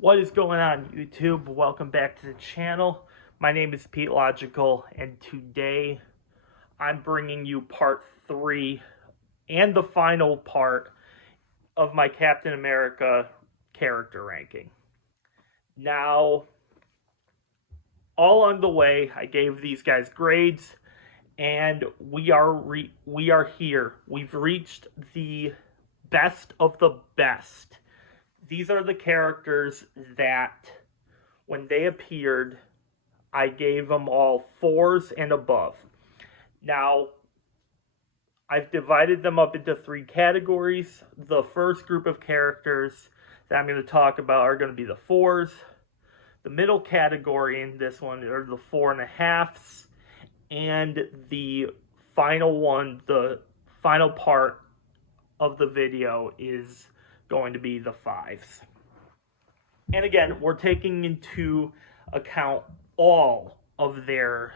What is going on, YouTube? Welcome back to the channel. My name is Pete Logical, and today I'm bringing you part 3 and the final part of my Captain America character ranking. Now, all on the way, I gave these guys grades, and we are here. We've reached the best of the best. These are the characters that, when they appeared, I gave them all 4s and above. Now, I've divided them up into 3 categories. The first group of characters that I'm going to talk about are going to be the 4s. The middle category in this one are the 4.5s. And the final one, the final part of the video, is going to be the 5s. And again, we're taking into account all of their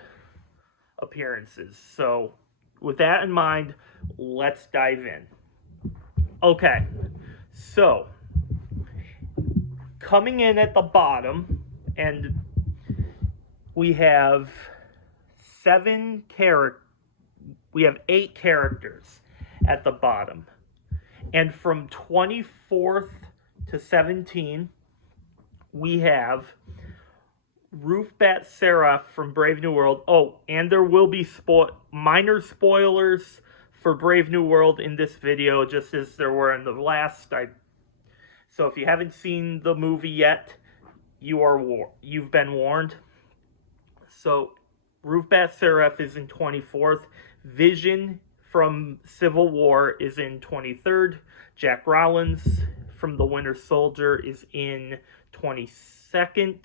appearances. So, with that in mind, let's dive in. Okay, so coming in at the bottom, and we have 8 characters at the bottom. And from 24th to 17, we have Ruth Bat Seraph from Brave New World. Oh, and there will be minor spoilers for Brave New World in this video, just as there were in the last. So if you haven't seen the movie yet, you've been warned. So Ruth Bat Seraph is in 24th. Vision from Civil War is in 23rd. Jack Rollins from The Winter Soldier is in 22nd.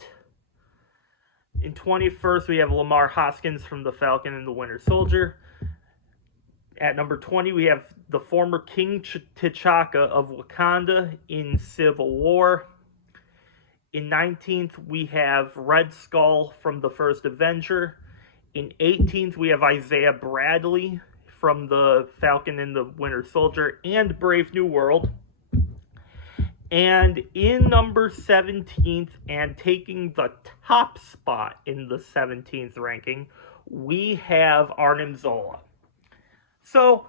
In 21st, we have Lamar Hoskins from The Falcon and the Winter Soldier. At number 20, we have the former King T'Chaka of Wakanda in Civil War. In 19th, we have Red Skull from The First Avenger. In 18th, we have Isaiah Bradley from The Falcon and the Winter Soldier and Brave New World. And in number 17th, and taking the top spot in the 17th ranking, we have Arnim Zola. So,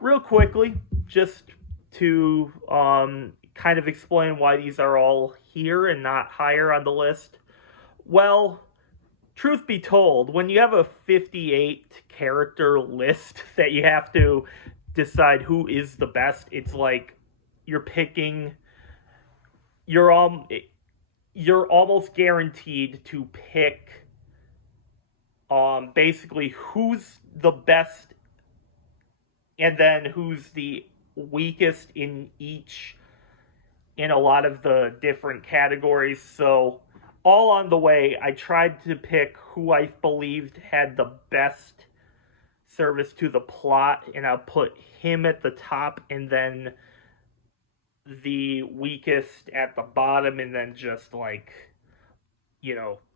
real quickly, just to kind of explain why these are all here and not higher on the list. Well, truth be told, when you have a 58 character list that you have to decide who is the best, it's like you're picking... You're almost guaranteed to pick basically who's the best and then who's the weakest in a lot of the different categories. So all on the way, I tried to pick who I believed had the best service to the plot, and I'll put him at the top and then the weakest at the bottom, and then just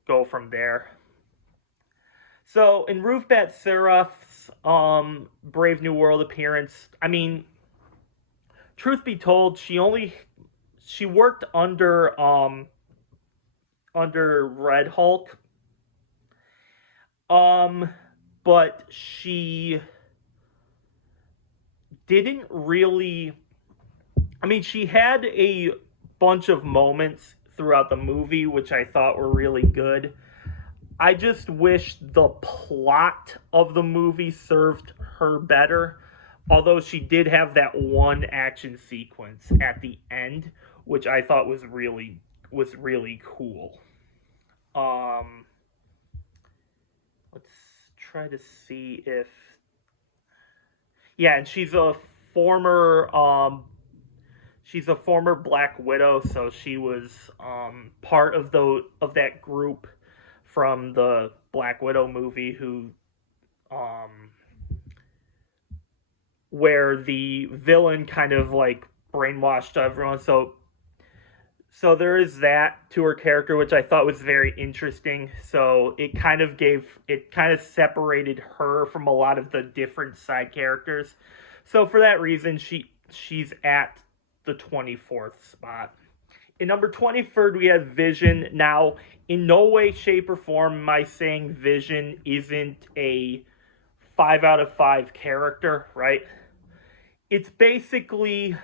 go from there. So in Ruth Bat Seraph's Brave New World appearance, I mean, truth be told, she worked under Red Hulk, but she didn't really... I mean, she had a bunch of moments throughout the movie, which I thought were really good. I just wish the plot of the movie served her better. Although she did have that one action sequence at the end, which I thought was really cool. Let's try to see if... Yeah, and she's a former Black Widow, so she was part of that group from the Black Widow movie where the villain kind of brainwashed everyone. So there is that to her character, which I thought was very interesting. So it kind of separated her from a lot of the different side characters. So for that reason, she's at the 24th spot. In number 23rd, we have Vision. Now, in no way, shape, or form am I saying Vision isn't a 5 out of 5 character, right? It's basically,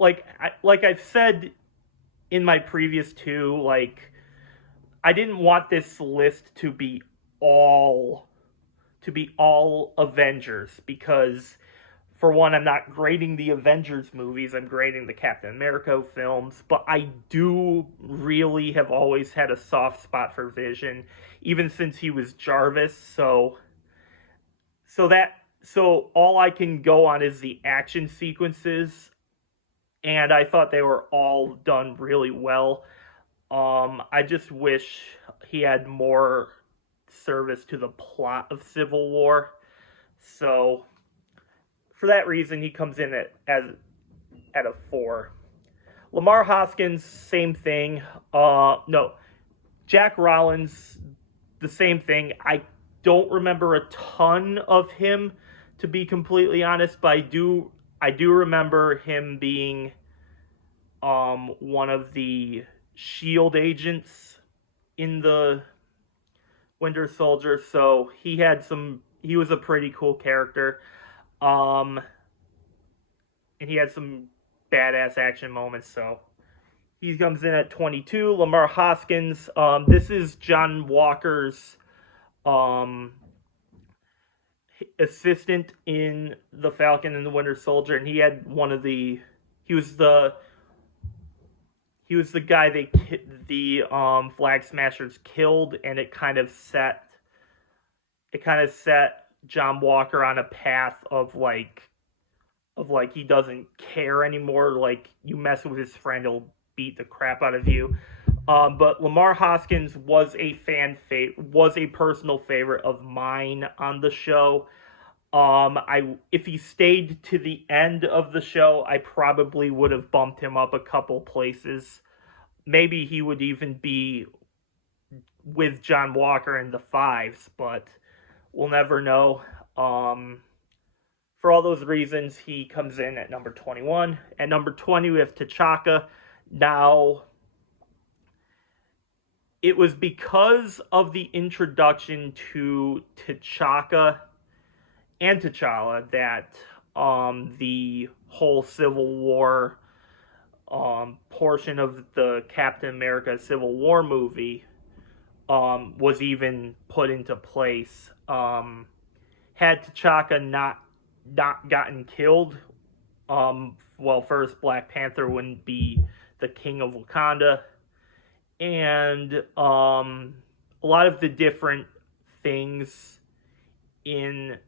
like I've said in my previous two, like, I didn't want this list to be all Avengers, because for one, I'm not grading the Avengers movies, I'm grading the Captain America films, but I do really have always had a soft spot for Vision, even since he was Jarvis, so all I can go on is the action sequences, and I thought they were all done really well. I just wish he had more service to the plot of Civil War. So, for that reason, he comes in at a 4. Lamar Hoskins, same thing. No, Jack Rollins, the same thing. I don't remember a ton of him, to be completely honest, but I do remember him being one of the SHIELD agents in the Winter Soldier, so he was a pretty cool character. And he had some badass action moments, so he comes in at 22. Lamar Hoskins, this is John Walker's assistant in The Falcon and the Winter Soldier, and he was the guy the Flag Smashers killed, and it kind of set John Walker on a path of he doesn't care anymore. Like, you mess with his friend, he'll beat the crap out of you. But Lamar Hoskins was a personal favorite of mine on the show. If he stayed to the end of the show, I probably would have bumped him up a couple places. Maybe he would even be with John Walker in the 5s, but we'll never know. For all those reasons, he comes in at number 21. At number 20, we have T'Chaka. Now, it was because of the introduction to T'Chaka and T'Challa that the whole Civil War portion of the Captain America Civil War movie was even put into place. Had T'Chaka not gotten killed, first Black Panther wouldn't be the king of Wakanda, and a lot of the different things in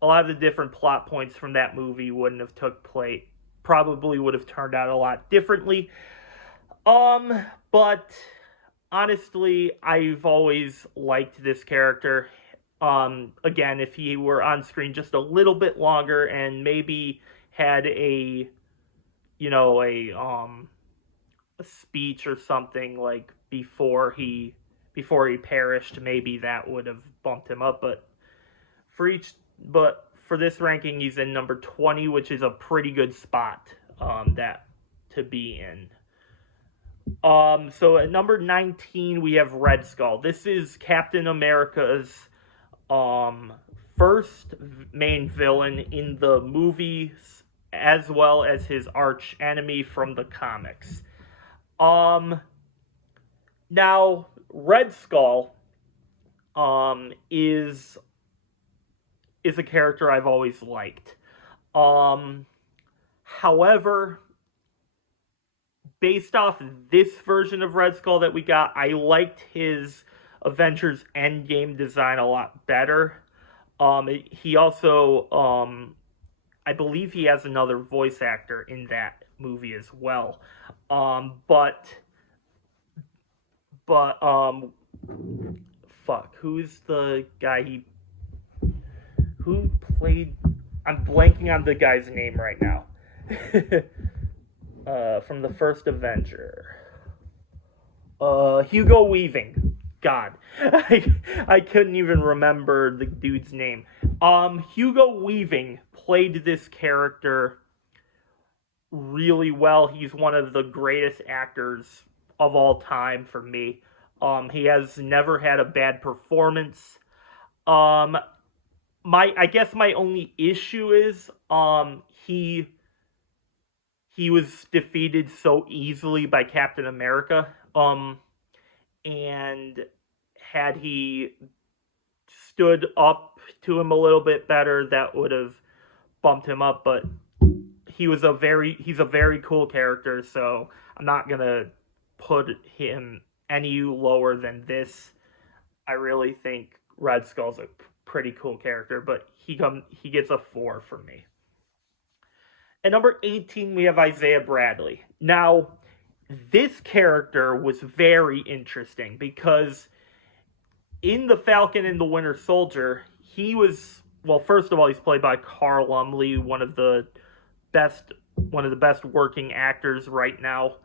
a lot of the different plot points from that movie wouldn't have took place. Probably would have turned out a lot differently. But honestly, I've always liked this character. Again, if he were on screen just a little bit longer and maybe had a speech or something, like before he perished, maybe that would have bumped him up. But for this ranking, he's in number 20, which is a pretty good spot that to be in. So at number 19, we have Red Skull. This is Captain America's first main villain in the movies, as well as his arch enemy from the comics. Now, Red Skull is a character I've always liked. However, based off this version of Red Skull that we got, I liked his Avengers Endgame design a lot better. He also, I believe he has another voice actor in that movie as well. Who's the guy who played? I'm blanking on the guy's name right now. From the first Avenger. Hugo Weaving. God. I couldn't even remember the dude's name. Hugo Weaving played this character really well. He's one of the greatest actors of all time for me. He has never had a bad performance. Um, I guess my only issue is he was defeated so easily by Captain America. And had he stood up to him a little bit better, that would have bumped him up. But he's a very cool character, so I'm not gonna put him any lower than this. I really think Red Skull's a pretty cool character, but he gets a 4 from me. At number 18, we have Isaiah Bradley. Now, this character was very interesting because in The Falcon and the Winter Soldier, he was, well, first of all, he's played by Carl Lumbly, one of the best working actors right now.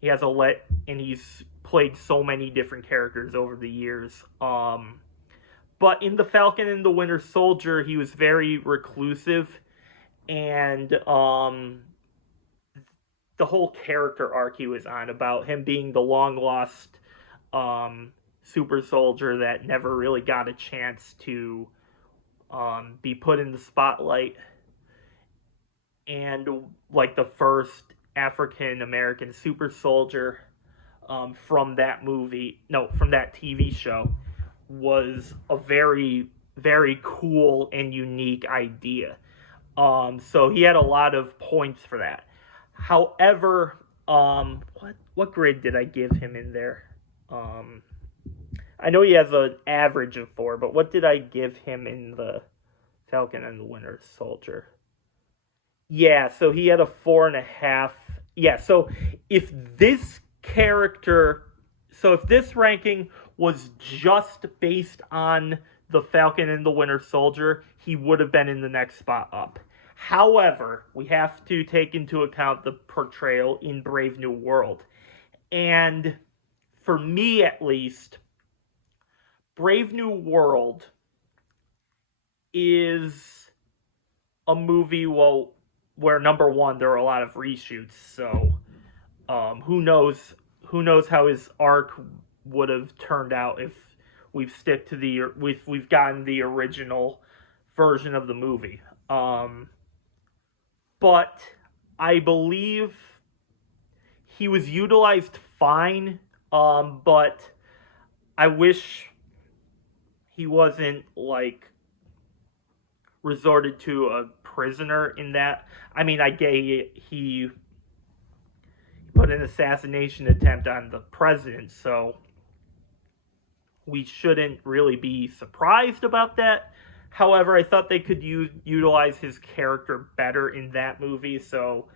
He has and he's played so many different characters over the years. But in The Falcon and the Winter Soldier, he was very reclusive, and the whole character arc he was on about him being the long lost super soldier that never really got a chance to be put in the spotlight, and like the first African American super soldier from that TV show, was a very, very cool and unique idea. So he had a lot of points for that. However, what grade did I give him in there? I know he has an average of 4, but what did I give him in the Falcon and the Winter Soldier? Yeah, so he had a 4.5. Yeah, so if this ranking was just based on the Falcon and the Winter Soldier, he would have been in the next spot up. However, we have to take into account the portrayal in Brave New World. And for me, at least, Brave New World is a movie, where number one, there are a lot of reshoots, so who knows how his arc would have turned out if we've gotten the original version of the movie. But I believe he was utilized fine, but I wish he wasn't resorted to a prisoner in that. I mean, he put an assassination attempt on the president, so we shouldn't really be surprised about that. However, I thought they could utilize his character better in that movie, so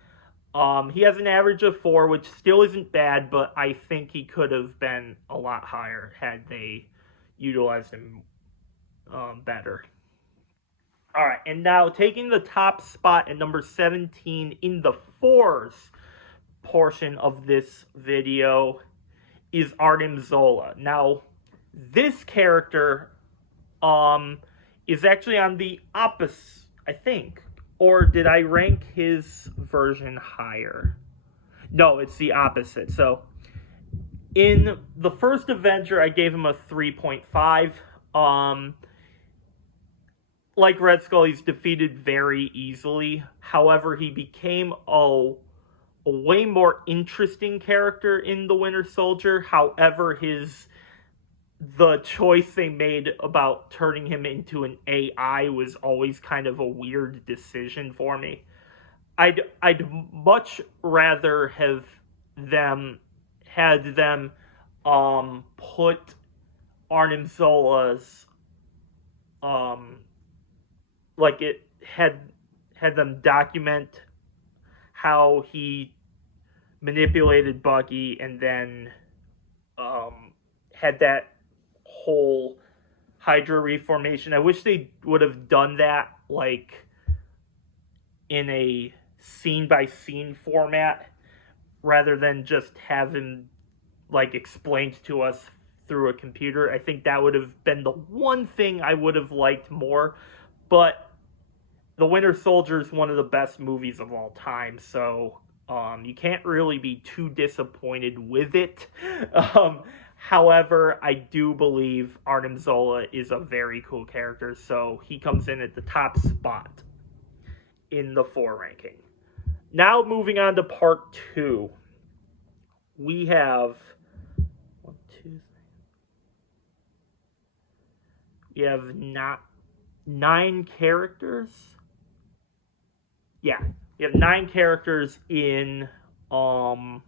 he has an average of 4, which still isn't bad, but I think he could have been a lot higher had they utilized him better. Alright, and now taking the top spot at number 17 in the 4s portion of this video is Arnim Zola. Now, this character is actually on the opposite, I think. Or did I rank his version higher? No, it's the opposite. So, in the first Avenger, I gave him a 3.5. Like Red Skull, he's defeated very easily. However, he became a way more interesting character in The Winter Soldier. However, the choice they made about turning him into an AI was always kind of a weird decision for me. I'd much rather have had them put Arnim Zola's had them document how he manipulated Bucky, and then had that whole Hydra reformation. I wish they would have done that in a scene by scene format rather than just have him explained to us through a computer. I think that would have been the one thing I would have liked more. But The Winter Soldier is one of the best movies of all time, so you can't really be too disappointed with it. However, I do believe Arnim Zola is a very cool character, so he comes in at the top spot in the 4 ranking. Now moving on to part 2. We have one, two, we have not 9 characters. Yeah, we have 9 characters in the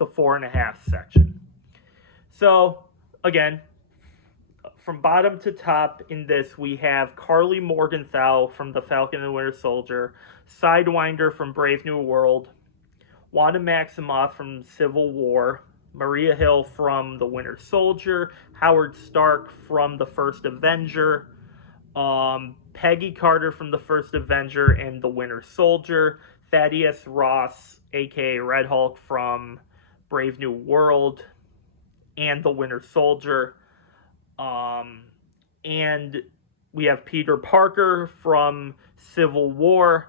4.5 section. So again, from bottom to top in this, we have Karli Morgenthau from The Falcon and the Winter Soldier, Sidewinder from Brave New World, Wanda Maximoff from Civil War, Maria Hill from The Winter Soldier, Howard Stark from The First Avenger, Peggy Carter from The First Avenger and The Winter Soldier, Thaddeus Ross, aka Red Hulk from Brave New World and The Winter Soldier, and we have Peter Parker from Civil War,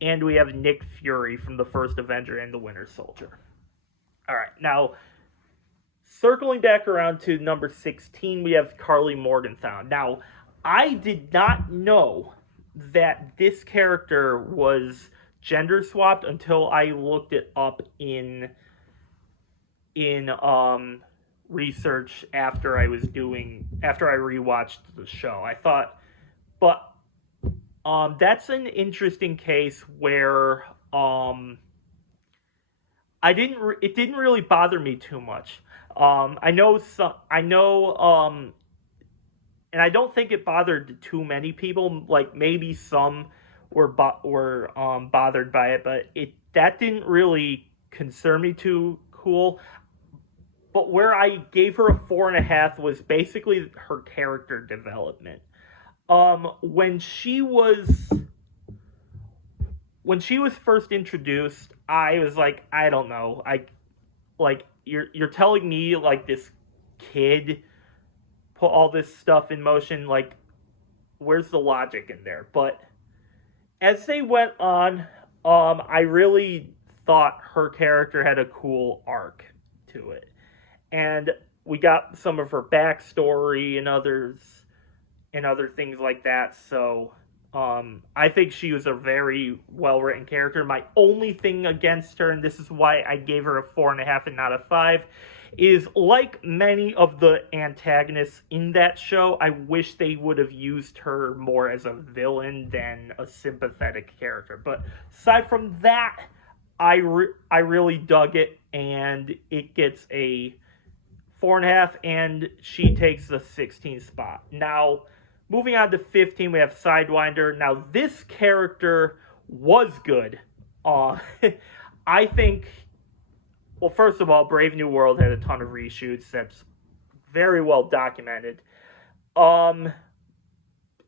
and we have Nick Fury from The First Avenger and The Winter Soldier. Alright, now, circling back around to number 16, we have Karli Morgenthau. Now, I did not know that this character was gender swapped until I looked it up in research after I rewatched the show. I thought, but that's an interesting case where it didn't really bother me too much. And I don't think it bothered too many people. Like maybe some were bothered by it, but that didn't really concern me too cool. But where I gave her a 4.5 was basically her character development. When she was first introduced, I was like, I don't know, you're telling me like this kid put all this stuff in motion, like where's the logic in there? But as they went on, I really thought her character had a cool arc to it. And we got some of her backstory and other things like that. So I think she was a very well-written character. My only thing against her, and this is why I gave her a 4.5 and not a 5, is like many of the antagonists in that show, I wish they would have used her more as a villain than a sympathetic character. But aside from that, I really dug it, and it gets a 4.5, and she takes the 16th spot. Now, moving on to 15, we have Sidewinder. Now, this character was good. I think, well, first of all, Brave New World had a ton of reshoots. That's very well documented. And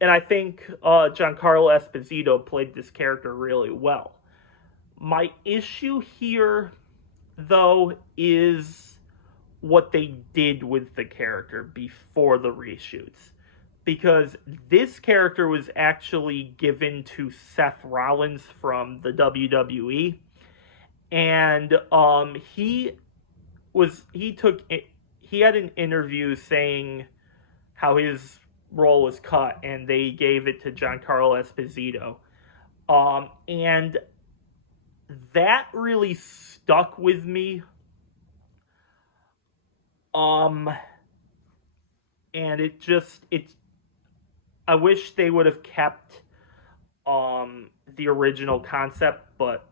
I think Giancarlo Esposito played this character really well. My issue here, though, is what they did with the character before the reshoots. Because this character was actually given to Seth Rollins from the WWE. And he had an interview saying how his role was cut, and they gave it to Giancarlo Esposito. And that really stuck with me. And I wish they would have kept the original concept, but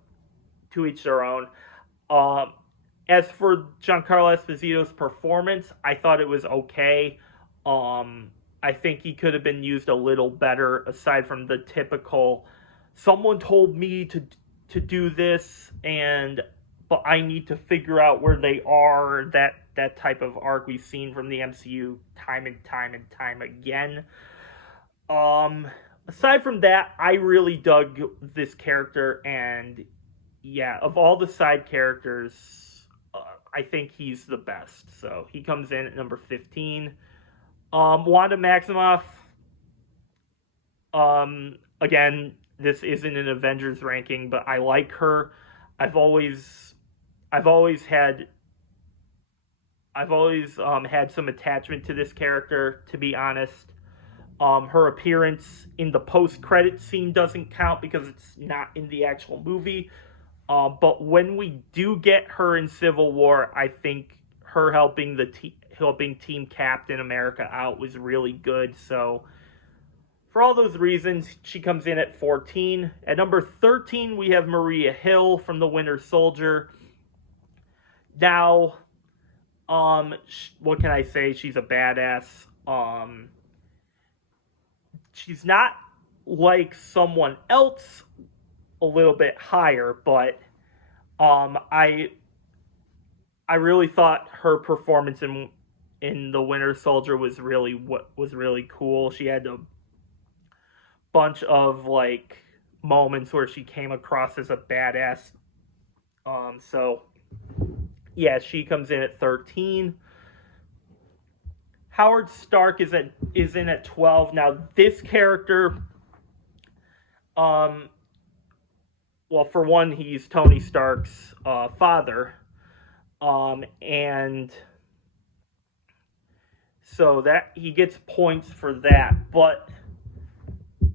to each their own. As for Giancarlo Esposito's performance, I thought it was okay. I think he could have been used a little better, aside from the typical, someone told me to do this, but I need to figure out where they are, that type of arc we've seen from the MCU time and time again. Aside from that, I really dug this character, and yeah, of all the side characters, I think he's the best. So he comes in at number 15. Wanda Maximoff, again, this isn't an Avengers ranking, but I like her. I've always I've always had had some attachment to this character, to be honest. Her appearance in the post-credit scene doesn't count because it's not in the actual movie. But when we do get her in Civil War, I think her helping Team Captain America out was really good. So for all those reasons, she comes in at 14. At number 13, we have Maria Hill from The Winter Soldier. Now, what can I say? She's a badass. She's not like someone else a little bit higher, but I really thought her performance in The Winter Soldier was really cool. She had a bunch of like moments where she came across as a badass. So yeah, she comes in at 13. Howard Stark is in at 12. Now this character, well, for one, he's Tony Stark's father, and so that he gets points for that. But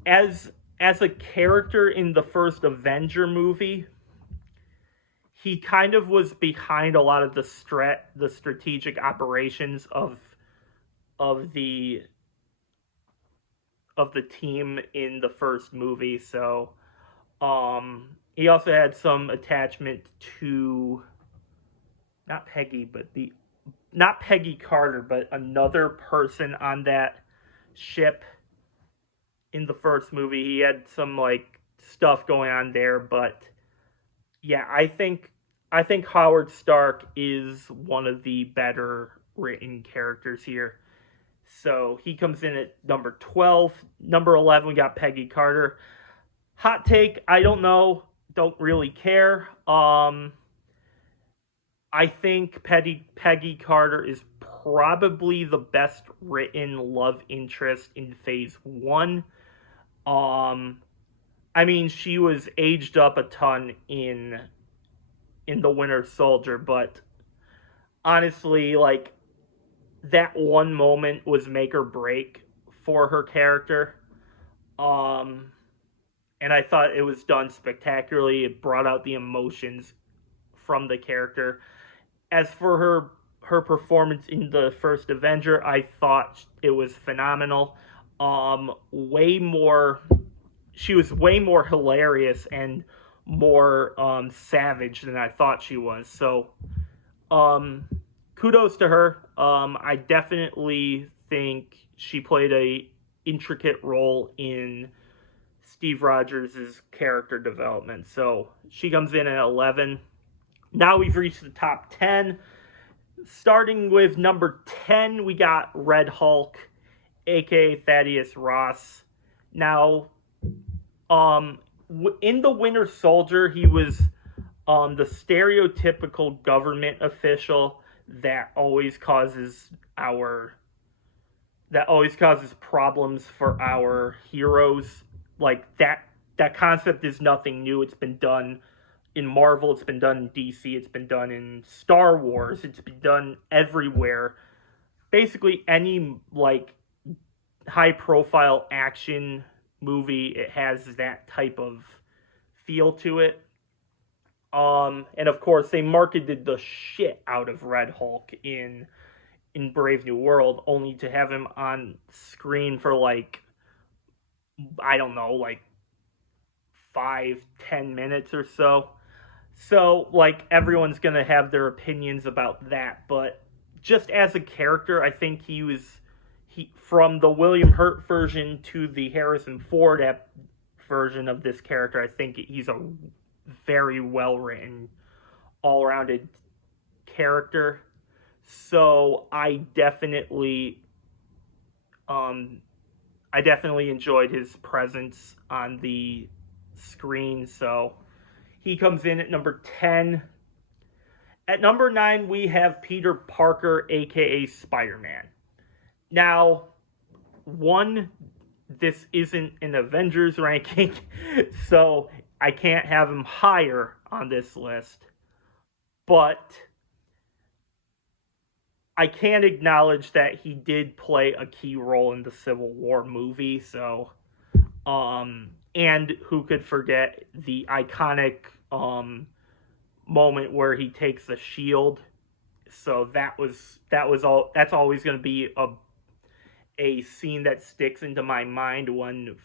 as a character in the first Avenger movie, he kind of was behind a lot of the strategic operations of the team in the first movie. So he also had some attachment to not Peggy Carter, but another person on that ship in the first movie. He had some like stuff going on there, but yeah, I think Howard Stark is one of the better written characters here. So he comes in at number 12. Number 11, we got Peggy Carter. Hot take, I don't know. Don't really care. I think Peggy Carter is probably the best written love interest in Phase 1. I mean, she was aged up a ton in The Winter Soldier, but honestly, like, that one moment was make or break for her character. And I thought it was done spectacularly. It brought out the emotions from the character. As for her performance in the first Avenger, I thought it was phenomenal. She was way more hilarious and more savage than I thought she was. So, kudos to her. I definitely think she played a intricate role in Steve Rogers' character development. So she comes in at 11. Now we've reached the top 10. Starting with number 10, we got Red Hulk, aka Thaddeus Ross. Now, in The Winter Soldier, he was the stereotypical government official that always causes problems for our heroes. Like that concept is nothing new. It's been done in Marvel, it's been done in DC, it's been done in Star Wars, it's been done everywhere. Basically any like high profile action movie, it has that type of feel to it. And of course they marketed the shit out of Red Hulk in Brave New World, only to have him on screen for like, I don't know, like 5-10 minutes or so. So, like, everyone's going to have their opinions about that, but just as a character, I think he from the William Hurt version to the Harrison Ford version of this character, I think he's a very well-written, all-rounded character. So, I definitely enjoyed his presence on the screen, so he comes in at number 10. At number 9, we have Peter Parker, aka Spider-Man. Now, this isn't an Avengers ranking, so I can't have him higher on this list. But I can acknowledge that he did play a key role in the Civil War movie, so and who could forget the iconic moment where he takes the shield. So that's always going to be a scene that sticks into my mind when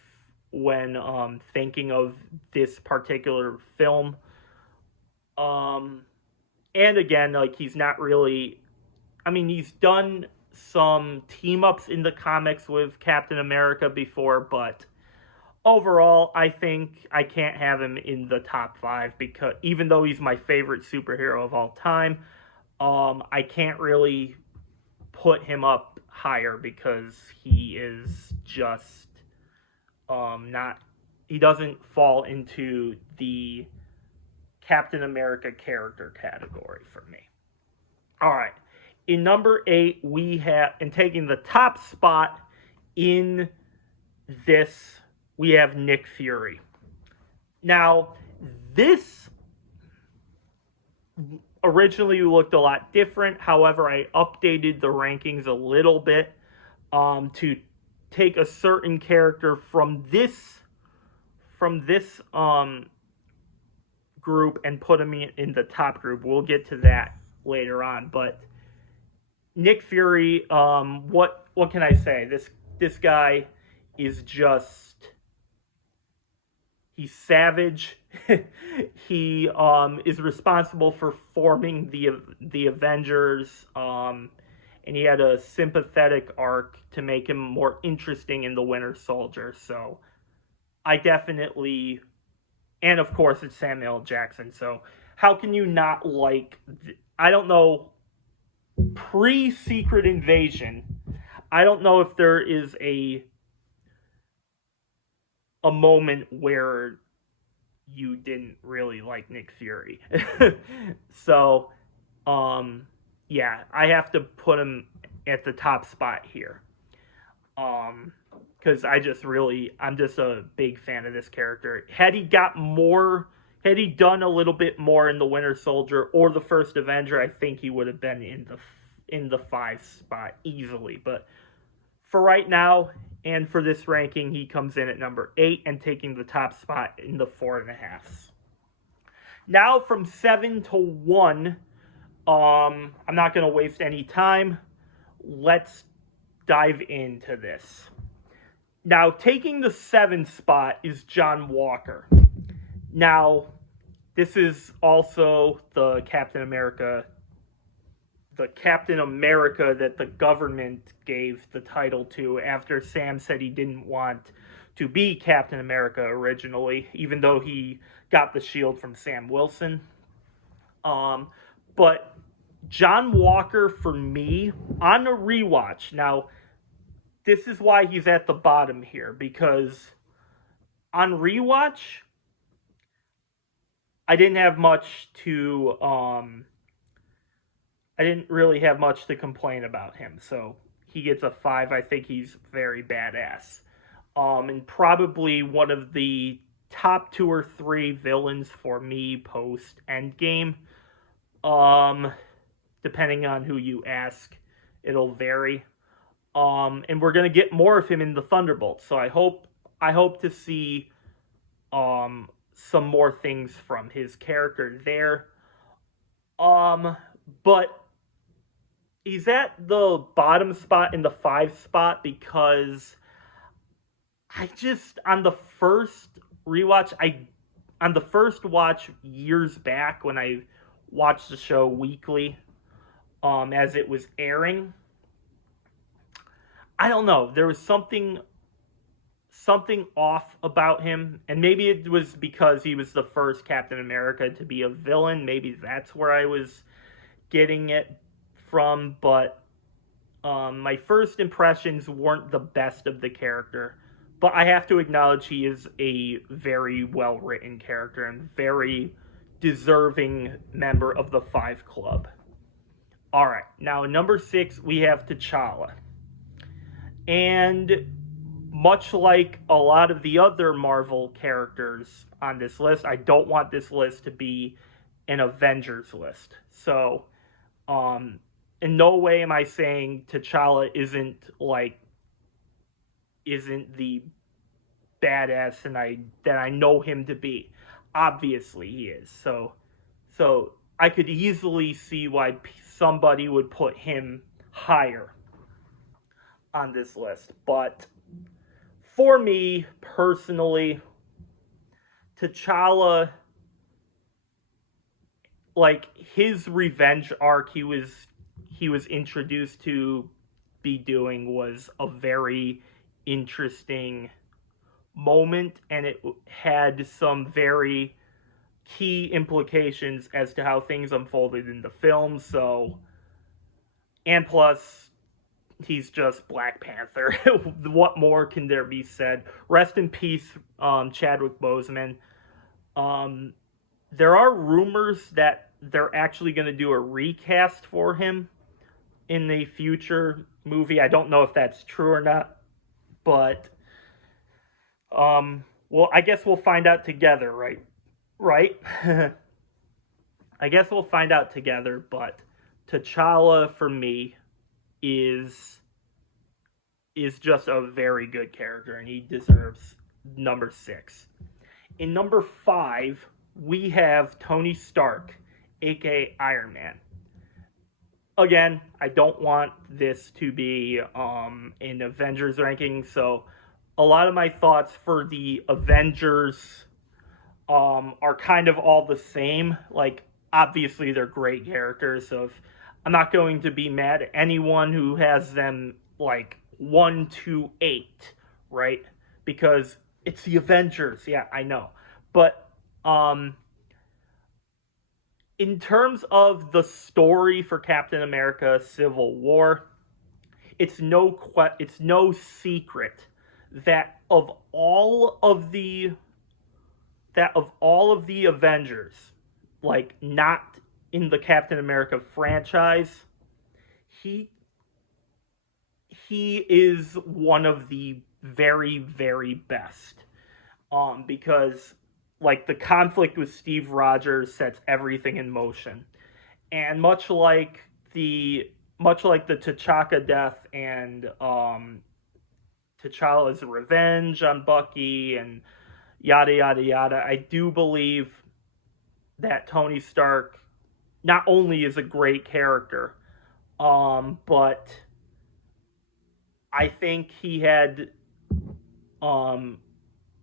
thinking of this particular film. And again, like, he's not really, I mean, he's done some team ups in the comics with Captain America before, but overall, I think I can't have him in the top 5, because even though he's my favorite superhero of all time, I can't really put him up higher because he is just he doesn't fall into the Captain America character category for me. All right. In number 8, we have, and taking the top spot in this, we have Nick Fury. Now, this originally looked a lot different. However, I updated the rankings a little bit to take a certain character from this group and put him in the top group. We'll get to that later on, but Nick Fury, what can I say? This guy is just, he's savage. He is responsible for forming the Avengers, and he had a sympathetic arc to make him more interesting in the Winter Soldier. So I definitely, and of course it's Samuel Jackson. So how can you not like? I don't know. Pre-Secret Invasion, I don't know if there is a moment where you didn't really like Nick Fury. So, yeah, I have to put him at the top spot here. Because I'm just a big fan of this character. Had he done a little bit more in the Winter Soldier or the First Avenger, I think he would have been in the 5 spot easily. But for right now, and for this ranking, he comes in at number 8 and taking the top spot in the 4.5s. Now from 7 to 1, I'm not going to waste any time. Let's dive into this. Now, taking the 7th spot is John Walker. Now, this is also the Captain America that the government gave the title to after Sam said he didn't want to be Captain America originally, even though he got the shield from Sam Wilson. But John Walker, for me, on a rewatch, now, this is why he's at the bottom here, because on rewatch, I didn't really have much to complain about him, so he gets a 5. I think he's very badass. And probably one of the top 2 or 3 villains for me post Endgame. Depending on who you ask, it'll vary. And we're gonna get more of him in the Thunderbolts, so I hope to see some more things from his character there. But he's at the bottom spot in the 5 spot because on the first watch years back when I watched the show weekly, as it was airing, I don't know, there was something off about him, and maybe it was because he was the first Captain America to be a villain. Maybe that's where I was getting it from, but my first impressions weren't the best of the character. But I have to acknowledge he is a very well-written character and very deserving member of the 5 Club. All right, now number 6, we have T'Challa. And much like a lot of the other Marvel characters on this list, I don't want this list to be an Avengers list. So, in no way am I saying T'Challa isn't the badass that I know him to be. Obviously, he is. So I could easily see why somebody would put him higher on this list, but for me personally, T'Challa, like his revenge arc he was introduced to be doing was a very interesting moment, and it had some very key implications as to how things unfolded in the film. So, and plus, he's just Black Panther. What more can there be said? Rest in peace, Chadwick Boseman. There are rumors that they're actually going to do a recast for him in the future movie. I don't know if that's true or not, but well, I guess we'll find out together, right? Right? I guess we'll find out together, but T'Challa for me is just a very good character, and he deserves number 6. In number 5, we have Tony Stark, aka Iron Man. Again, I don't want this to be an Avengers ranking, so a lot of my thoughts for the Avengers are kind of all the same. Like, obviously, they're great characters, so I'm not going to be mad at anyone who has them like 1 to 8, right? Because it's the Avengers. Yeah, I know. But in terms of the story for Captain America Civil War, it's no secret that of all of the Avengers, like not in the Captain America franchise, he is one of the very, very best. Because like the conflict with Steve Rogers sets everything in motion, and much like the T'Chaka death and T'Challa's revenge on Bucky and yada yada yada, I do believe that Tony Stark not only is a great character, but I think he had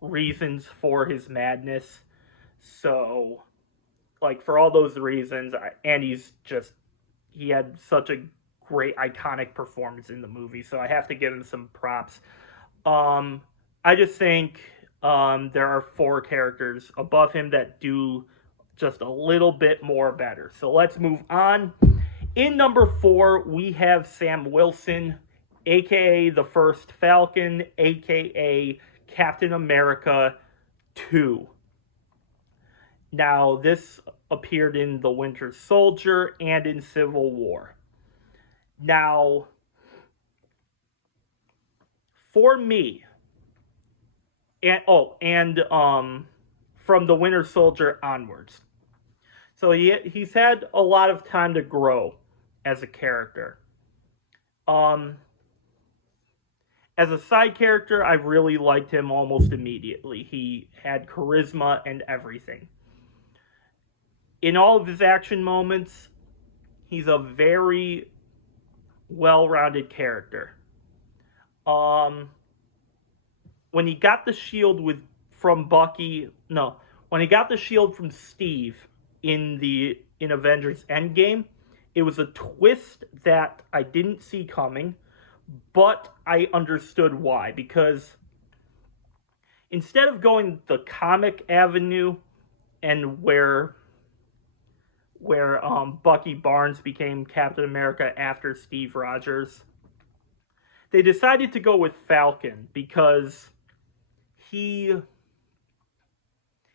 reasons for his madness. So, like, for all those reasons, and he had such a great iconic performance in the movie, so I have to give him some props. I just think there are 4 characters above him that do just a little bit more better. So let's move on. In number 4, we have Sam Wilson, aka the First Falcon, aka Captain America 2. Now, this appeared in The Winter Soldier and in Civil War. Now, for me, and from The Winter Soldier onwards. So he's had a lot of time to grow as a character. As a side character, I really liked him almost immediately. He had charisma and everything. In all of his action moments, he's a very well-rounded character. When he got the shield from Steve in Avengers Endgame, it was a twist that I didn't see coming, but I understood why. Because instead of going the comic avenue and where Bucky Barnes became Captain America after Steve Rogers, they decided to go with Falcon because he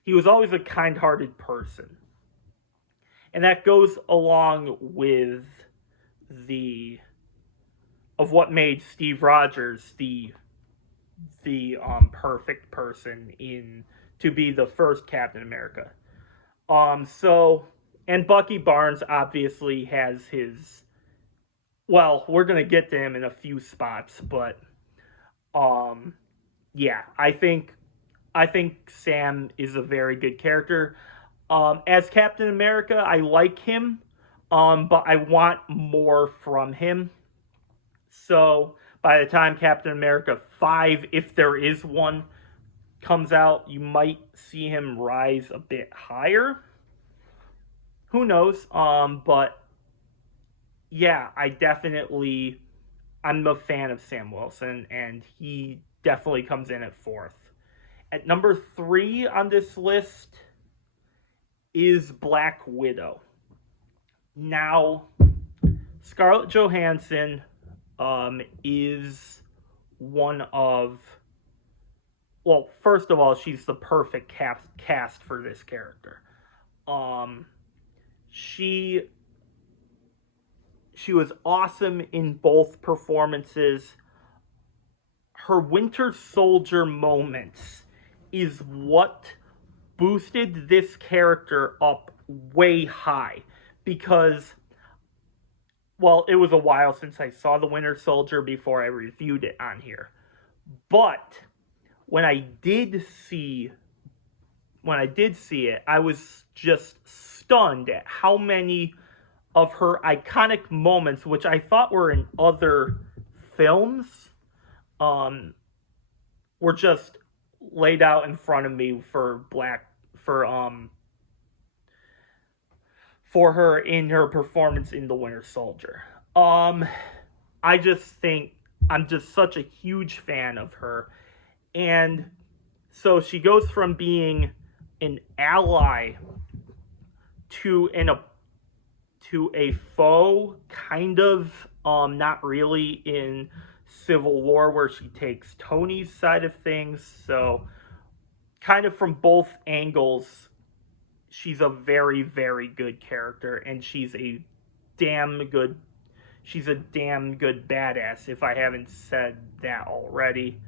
was always a kind-hearted person. And that goes along with of what made Steve Rogers the the perfect person in to be the first Captain America. So and Bucky Barnes obviously has his, well, we're gonna get to him in a few spots, but um yeah, I think Sam is a very good character. As Captain America, I like him, but I want more from him. So by the time Captain America 5, if there is one, comes out, you might see him rise a bit higher. Who knows? But yeah, I'm a fan of Sam Wilson, and he definitely comes in at fourth. At number 3 on this list is Black Widow. Now, Scarlett Johansson is one of, well, first of all, she's the perfect cast for this character. Um, she she was awesome in both performances. Her Winter Soldier moments is what boosted this character up way high, because, well, it was a while since I saw the Winter Soldier before I reviewed it on here. But when I did see it, I was just stunned at how many of her iconic moments, which I thought were in other films, um, were just laid out in front of me for her in her performance in The Winter Soldier. I just think I'm just such a huge fan of her, and so she goes from being an ally to a foe, kind of, not really, in Civil War, where she takes Tony's side of things. So kind of from both angles, she's a very, very good character, and she's a damn good badass, if I haven't said that already.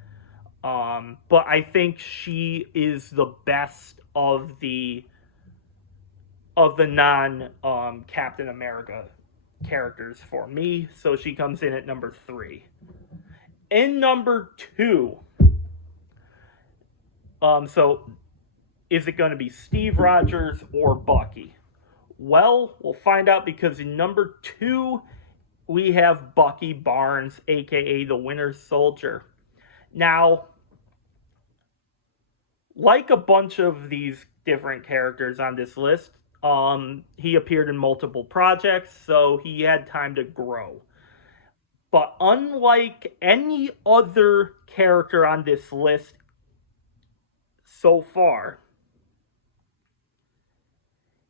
But I think she is the best of the non Captain America characters for me, so she comes in at number 3. In number 2, so is it going to be Steve Rogers or Bucky? Well, we'll find out, because in number 2 we have Bucky Barnes, aka the Winter Soldier. Now, like a bunch of these different characters on this list, he appeared in multiple projects, so he had time to grow. But unlike any other character on this list so far,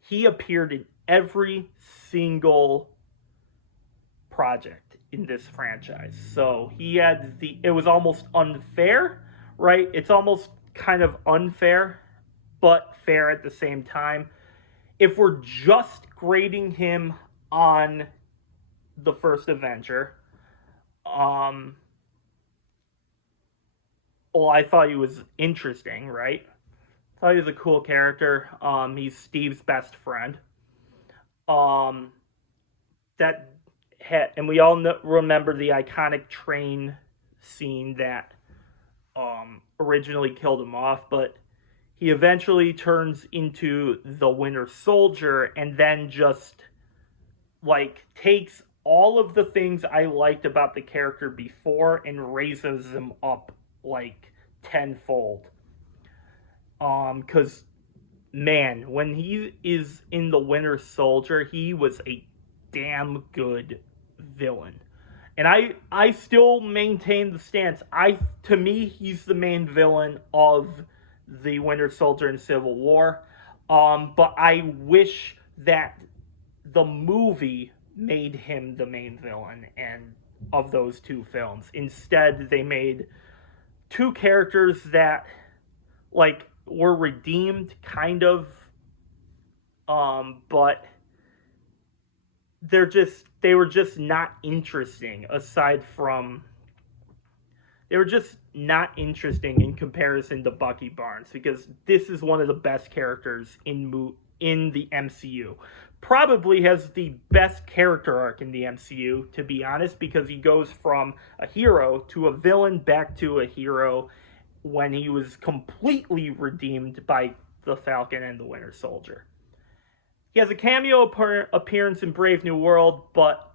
he appeared in every single project in this franchise. So it was almost unfair, right? It's almost kind of unfair, but fair at the same time. If we're just grading him on the first Avenger, well, I thought he was interesting, right? I thought he was a cool character. He's Steve's best friend. And we all remember the iconic train scene that originally killed him off, but he eventually turns into the Winter Soldier, and then just takes all of the things I liked about the character before and raises them up tenfold. Because, man, when he is in the Winter Soldier, he was a damn good villain. And I still maintain the stance. To me, he's the main villain of the Winter Soldier in Civil War. But I wish that the movie made him the main villain and of those two films. Instead, they made two characters that were redeemed, kind of, but they were just not interesting, aside from they were just not interesting in comparison to Bucky Barnes, because this is one of the best characters in the MCU. Probably has the best character arc in the MCU, to be honest, because he goes from a hero to a villain back to a hero when he was completely redeemed by the Falcon and the Winter Soldier. He has a cameo appearance in Brave New World,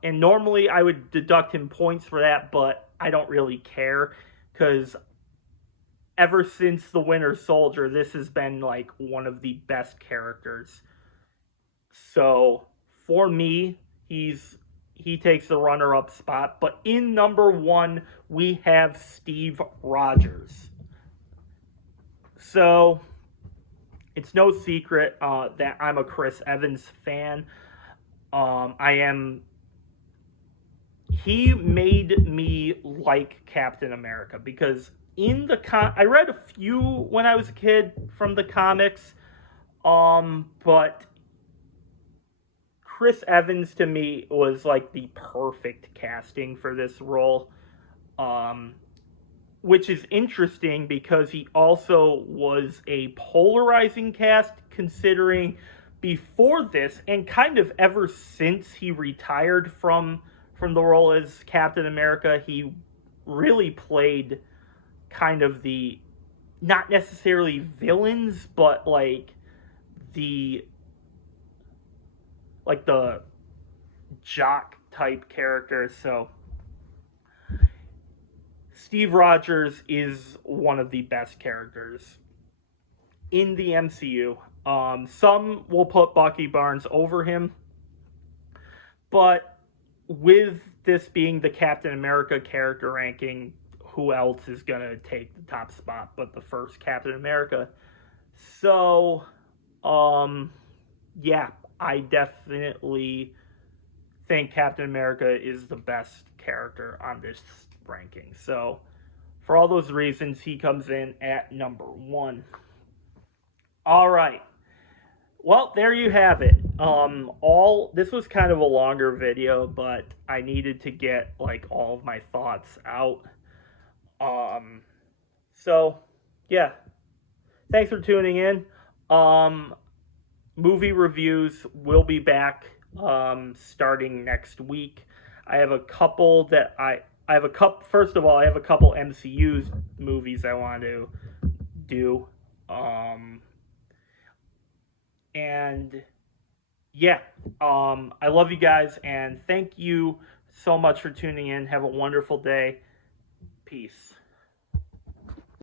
and normally I would deduct him points for that, but I don't really care, because ever since the Winter Soldier, this has been like one of the best characters. So for me, he takes the runner-up spot. But in number 1, we have Steve Rogers. So it's no secret that I'm a Chris Evans fan. He made me like Captain America, because I read a few when I was a kid from the comics, but Chris Evans to me was like the perfect casting for this role, which is interesting because he also was a polarizing cast, considering before this and kind of ever since he retired from the role as Captain America, he really played kind of the, not necessarily villains, but like the jock type characters. So Steve Rogers is one of the best characters in the MCU. Some will put Bucky Barnes over him, but with this being the Captain America character ranking, who else is going to take the top spot but the first Captain America? So, yeah, I definitely think Captain America is the best character on this ranking. So, for all those reasons, he comes in at number 1. All right. Well, there you have it. This was kind of a longer video, but I needed to get like all of my thoughts out. So yeah. Thanks for tuning in. Movie reviews will be back starting next week. I have a couple first of all, I have a couple MCU movies I want to do. And yeah, I love you guys, and thank you so much for tuning in. Have a wonderful day. Peace.